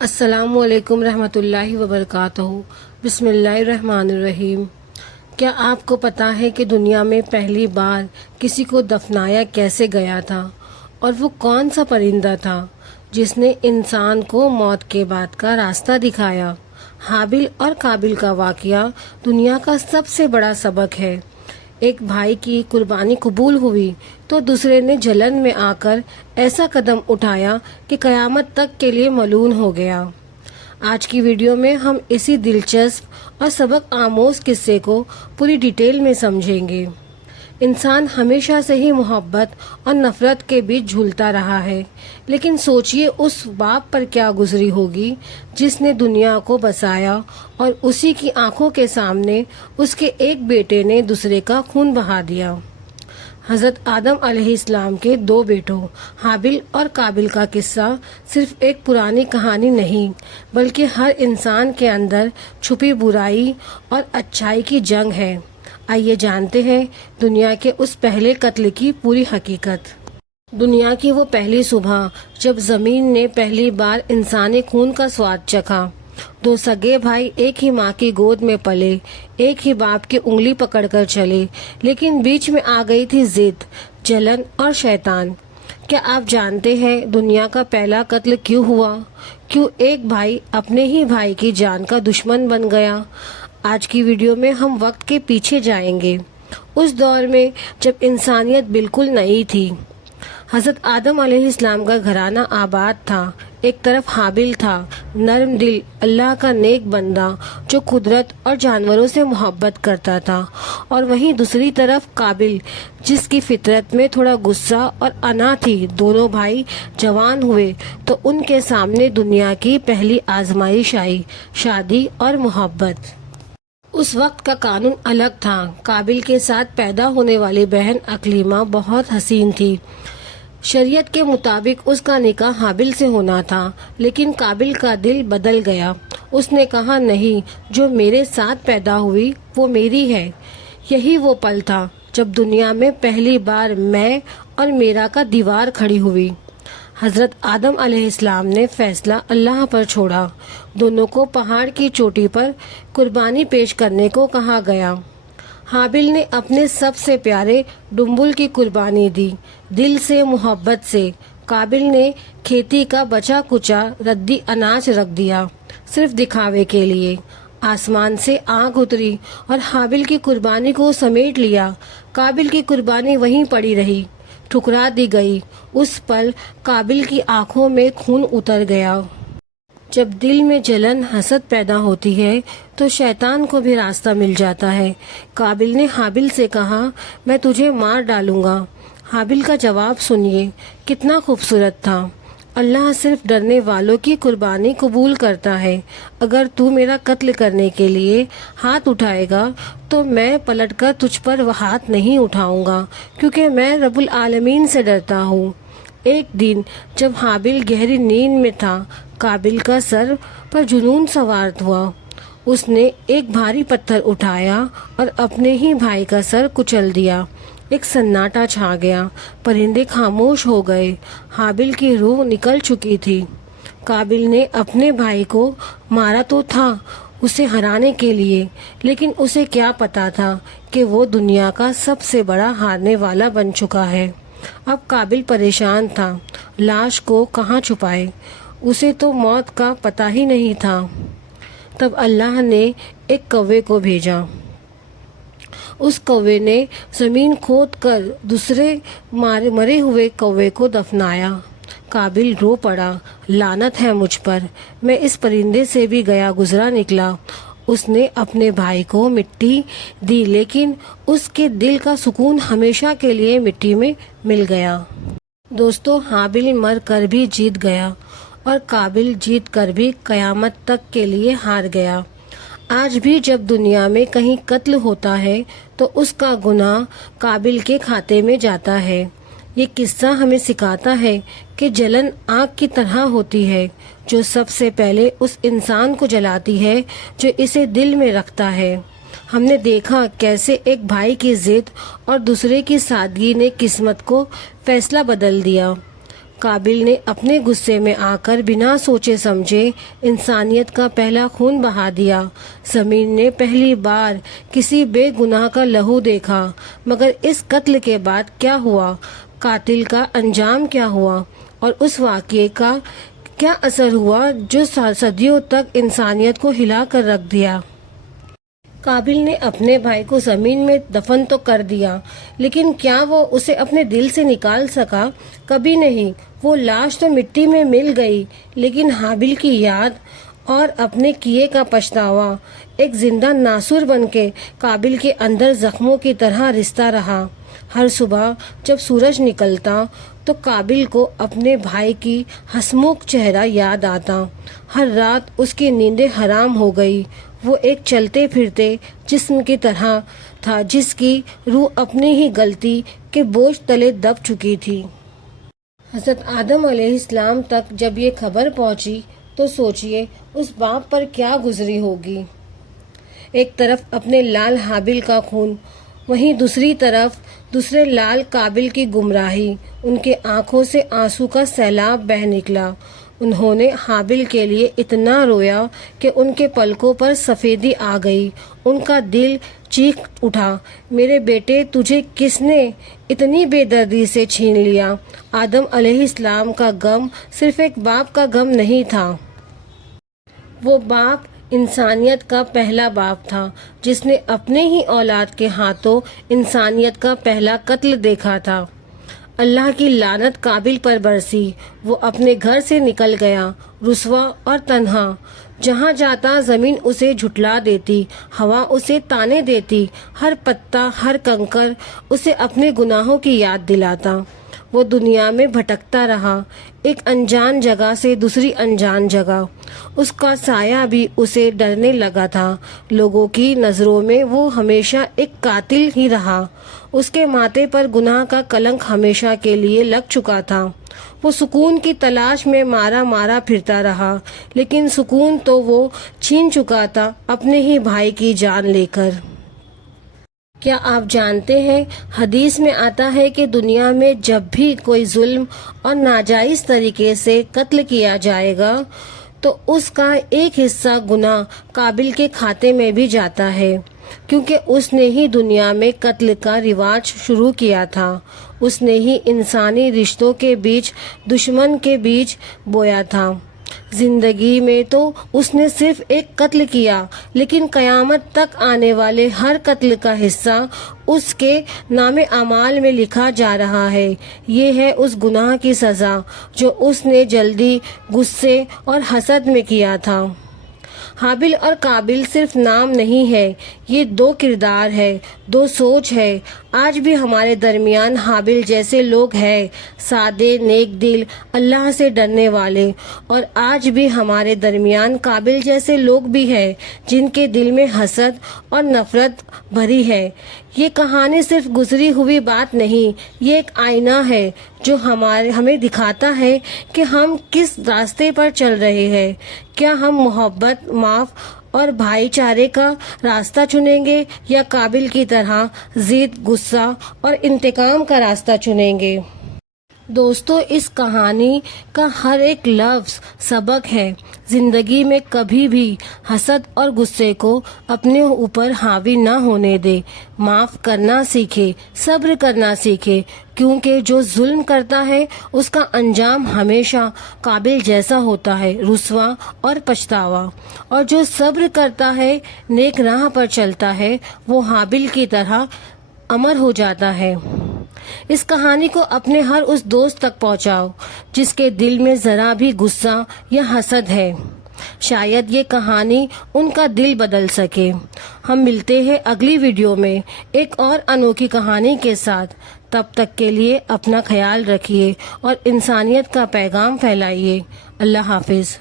السلام علیکم رحمۃ اللہ وبرکاتہ۔ بسم اللہ الرحمن الرحیم۔ کیا آپ کو پتہ ہے کہ دنیا میں پہلی بار کسی کو دفنایا کیسے گیا تھا، اور وہ کون سا پرندہ تھا جس نے انسان کو موت کے بعد کا راستہ دکھایا؟ حابیل اور قابیل کا واقعہ دنیا کا سب سے بڑا سبق ہے۔ ایک بھائی کی قربانی قبول ہوئی تو دوسرے نے جلن میں آ کر ایسا قدم اٹھایا کہ قیامت تک کے لیے ملعون ہو گیا۔ آج کی ویڈیو میں ہم اسی دلچسپ اور سبق آموز قصے کو پوری ڈیٹیل میں سمجھیں گے۔ انسان ہمیشہ سے ہی محبت اور نفرت کے بیچ جھولتا رہا ہے، لیکن سوچئے اس باپ پر کیا گزری ہوگی جس نے دنیا کو بسایا اور اسی کی آنکھوں کے سامنے اس کے ایک بیٹے نے دوسرے کا خون بہا دیا۔ حضرت آدم علیہ السلام کے دو بیٹوں حابیل اور قابیل کا قصہ صرف ایک پرانی کہانی نہیں، بلکہ ہر انسان کے اندر چھپی برائی اور اچھائی کی جنگ ہے۔ آئیے جانتے ہیں دنیا کے اس پہلے قتل کی پوری حقیقت۔ دنیا کی وہ پہلی صبح جب زمین نے پہلی بار انسانی خون کا سواد چکھا۔ دو سگے بھائی ایک ہی ماں کی گود میں پلے، ایک ہی باپ کی انگلی پکڑ کر چلے، لیکن بیچ میں آ گئی تھی ضد، جلن اور شیطان۔ کیا آپ جانتے ہیں دنیا کا پہلا قتل کیوں ہوا؟ کیوں ایک بھائی اپنے ہی بھائی کی جان کا دشمن بن گیا؟ آج کی ویڈیو میں ہم وقت کے پیچھے جائیں گے، اس دور میں جب انسانیت بالکل نئی تھی۔ حضرت آدم علیہ السلام کا گھرانہ آباد تھا۔ ایک طرف حابیل تھا، نرم دل، اللہ کا نیک بندہ جو قدرت اور جانوروں سے محبت کرتا تھا، اور وہیں دوسری طرف قابیل جس کی فطرت میں تھوڑا غصہ اور انا تھی۔ دونوں بھائی جوان ہوئے تو ان کے سامنے دنیا کی پہلی آزمائش آئی، شادی اور محبت۔ اس وقت کا قانون الگ تھا۔ قابیل کے ساتھ پیدا ہونے والی بہن اکلیمہ بہت حسین تھی۔ شریعت کے مطابق اس کا نکاح حابیل سے ہونا تھا، لیکن قابیل کا دل بدل گیا۔ اس نے کہا، نہیں، جو میرے ساتھ پیدا ہوئی وہ میری ہے۔ یہی وہ پل تھا جب دنیا میں پہلی بار میں اور میرا کا دیوار کھڑی ہوئی۔ حضرت آدم علیہ السلام نے فیصلہ اللہ پر چھوڑا۔ دونوں کو پہاڑ کی چوٹی پر قربانی پیش کرنے کو کہا گیا۔ حابیل نے اپنے سب سے پیارے ڈنبل کی قربانی دی، دل سے، محبت سے۔ قابیل نے کھیتی کا بچا کچا ردی اناج رکھ دیا، صرف دکھاوے کے لیے۔ آسمان سے آگ اتری اور حابیل کی قربانی کو سمیٹ لیا۔ قابیل کی قربانی وہیں پڑی رہی، ٹھکرا دی گئی۔ اس پل قابیل کی آنکھوں میں خون اتر گیا۔ جب دل میں جلن، حسد پیدا ہوتی ہے تو شیطان کو بھی راستہ مل جاتا ہے۔ قابیل نے حابیل سے کہا، میں تجھے مار ڈالوں گا۔ حابیل کا جواب سنیے، کتنا خوبصورت تھا۔ اللہ صرف ڈرنے والوں کی قربانی قبول کرتا ہے۔ اگر تو میرا قتل کرنے کے لیے ہاتھ اٹھائے گا تو میں پلٹ کر تجھ پر وہ ہاتھ نہیں اٹھاؤں گا، کیونکہ میں رب العالمین سے ڈرتا ہوں۔ ایک دن جب حابیل گہری نیند میں تھا، قابیل کا سر پر جنون سوار ہوا۔ اس نے ایک بھاری پتھر اٹھایا اور اپنے ہی بھائی کا سر کچل دیا۔ ایک سناٹا چھا گیا، پرندے خاموش ہو گئے۔ حابیل کی روح نکل چکی تھی۔ قابیل نے اپنے بھائی کو مارا تو تھا اسے ہرانے کے لیے، لیکن اسے کیا پتا تھا کہ وہ دنیا کا سب سے بڑا ہارنے والا بن چکا ہے۔ اب قابیل پریشان تھا، لاش کو کہاں چھپائے، اسے تو موت کا پتہ ہی نہیں تھا۔ تب اللہ نے ایک کوے کو بھیجا۔ اس کوے نے زمین کھود کر دوسرے مرے ہوئے کوے کو دفنایا۔ قابیل رو پڑا، لعنت ہے مجھ پر، میں اس پرندے سے بھی گیا گزرا نکلا۔ اس نے اپنے بھائی کو مٹی دی، لیکن اس کے دل کا سکون ہمیشہ کے لیے مٹی میں مل گیا۔ دوستو، حابیل مر کر بھی جیت گیا اور قابیل جیت کر بھی قیامت تک کے لیے ہار گیا۔ آج بھی جب دنیا میں کہیں قتل ہوتا ہے تو اس کا گناہ قابیل کے کھاتے میں جاتا ہے۔ یہ قصہ ہمیں سکھاتا ہے کہ جلن آگ کی طرح ہوتی ہے، جو سب سے پہلے اس انسان کو جلاتی ہے جو اسے دل میں رکھتا ہے۔ ہم نے دیکھا کیسے ایک بھائی کی ضد اور دوسرے کی سادگی نے قسمت کو فیصلہ بدل دیا۔ قابل نے اپنے غصے میں آ کر بنا سوچے سمجھے انسانیت کا پہلا خون بہا دیا۔ زمین نے پہلی بار کسی بے گناہ کا لہو دیکھا، مگر اس قتل کے بعد کیا ہوا، قاتل کا انجام کیا ہوا اور اس واقعے کا کیا اثر ہوا جو صدیوں تک انسانیت کو ہلا کر رکھ دیا۔ قابل نے اپنے بھائی کو زمین میں دفن تو کر دیا، لیکن کیا وہ اسے اپنے دل سے نکال سکا؟ کبھی نہیں۔ وہ لاش تو مٹی میں مل گئی، لیکن حابل کی یاد اور اپنے کیے کا پچھتاوا ایک زندہ ناسور بن کے قابل کے اندر زخموں کی طرح رستا رہا۔ ہر صبح جب سورج نکلتا تو قابل کو اپنے بھائی کی ہسمکھ چہرہ یاد آتا۔ ہر رات اس کی نیندیں حرام ہو گئی۔ وہ ایک چلتے پھرتے جسم کی طرح تھا جس کی روح اپنی ہی غلطی کے بوجھ تلے دب چکی تھی۔ حضرت آدم علیہ السلام تک جب یہ خبر پہنچی تو سوچئے اس باپ پر کیا گزری ہوگی۔ ایک طرف اپنے لال حابل کا خون، وہیں دوسری طرف دوسرے لال قابل کی گمراہی۔ ان کے آنکھوں سے آنسو کا سیلاب بہہ نکلا۔ انہوں نے حابل کے لیے اتنا رویا کہ ان کے پلکوں پر سفیدی آ گئی۔ ان کا دل چیخ اٹھا، میرے بیٹے تجھے کس نے اتنی بے دردی سے چھین لیا؟ آدم علیہ السلام کا غم صرف ایک باپ کا غم نہیں تھا۔ وہ باپ انسانیت کا پہلا باپ تھا جس نے اپنے ہی اولاد کے ہاتھوں انسانیت کا پہلا قتل دیکھا تھا۔ اللہ کی لعنت قابل پر برسی۔ وہ اپنے گھر سے نکل گیا، رسوا اور تنہا۔ جہاں جاتا زمین اسے جھٹلا دیتی، ہوا اسے تانے دیتی، ہر پتا ہر کنکر اسے اپنے گناہوں کی یاد دلاتا۔ وہ دنیا میں بھٹکتا رہا، ایک انجان جگہ سے دوسری انجان جگہ۔ اس کا سایہ بھی اسے ڈرنے لگا تھا۔ لوگوں کی نظروں میں وہ ہمیشہ ایک قاتل ہی رہا۔ اس کے ماتھے پر گناہ کا کلنک ہمیشہ کے لیے لگ چکا تھا۔ وہ سکون کی تلاش میں مارا مارا پھرتا رہا، لیکن سکون تو وہ چھین چکا تھا اپنے ہی بھائی کی جان لے کر۔ کیا آپ جانتے ہیں، حدیث میں آتا ہے کہ دنیا میں جب بھی کوئی ظلم اور ناجائز طریقے سے قتل کیا جائے گا تو اس کا ایک حصہ گناہ قابل کے کھاتے میں بھی جاتا ہے، کیونکہ اس نے ہی دنیا میں قتل کا رواج شروع کیا تھا۔ اس نے ہی انسانی رشتوں کے بیچ دشمن کے بیج بویا تھا۔ زندگی میں تو اس نے صرف ایک قتل کیا، لیکن قیامت تک آنے والے ہر قتل کا حصہ اس کے نام اعمال میں لکھا جا رہا ہے۔ یہ ہے اس گناہ کی سزا جو اس نے جلدی، غصے اور حسد میں کیا تھا۔ حابل اور قابل صرف نام نہیں ہے، یہ دو کردار ہے، دو سوچ ہے۔ آج بھی ہمارے درمیان حابل جیسے لوگ ہیں، سادے، نیک دل، اللہ سے ڈرنے والے، اور آج بھی ہمارے درمیان قابل جیسے لوگ بھی ہیں جن کے دل میں حسد اور نفرت بھری ہے۔ یہ کہانی صرف گزری ہوئی بات نہیں، یہ ایک آئینہ ہے جو ہمیں دکھاتا ہے کہ ہم کس راستے پر چل رہے ہیں۔ کیا ہم محبت، معاف اور بھائی چارے کا راستہ چنیں گے یا قابل کی طرح ضد، غصہ اور انتقام کا راستہ چنیں گے؟ دوستو، اس کہانی کا ہر ایک لفظ سبق ہے۔ زندگی میں کبھی بھی حسد اور غصے کو اپنے اوپر حاوی نہ ہونے دے۔ معاف کرنا سیکھے، صبر کرنا سیکھے، کیونکہ جو ظلم کرتا ہے اس کا انجام ہمیشہ قابل جیسا ہوتا ہے، رسوا اور پچھتاوا، اور جو صبر کرتا ہے، نیک راہ پر چلتا ہے، وہ حابل کی طرح امر ہو جاتا ہے۔ اس کہانی کو اپنے ہر اس دوست تک پہنچاؤ جس کے دل میں ذرا بھی غصہ یا حسد ہے۔ شاید یہ کہانی ان کا دل بدل سکے۔ ہم ملتے ہیں اگلی ویڈیو میں ایک اور انوکھی کہانی کے ساتھ۔ تب تک کے لیے اپنا خیال رکھیے اور انسانیت کا پیغام پھیلائیے۔ اللہ حافظ۔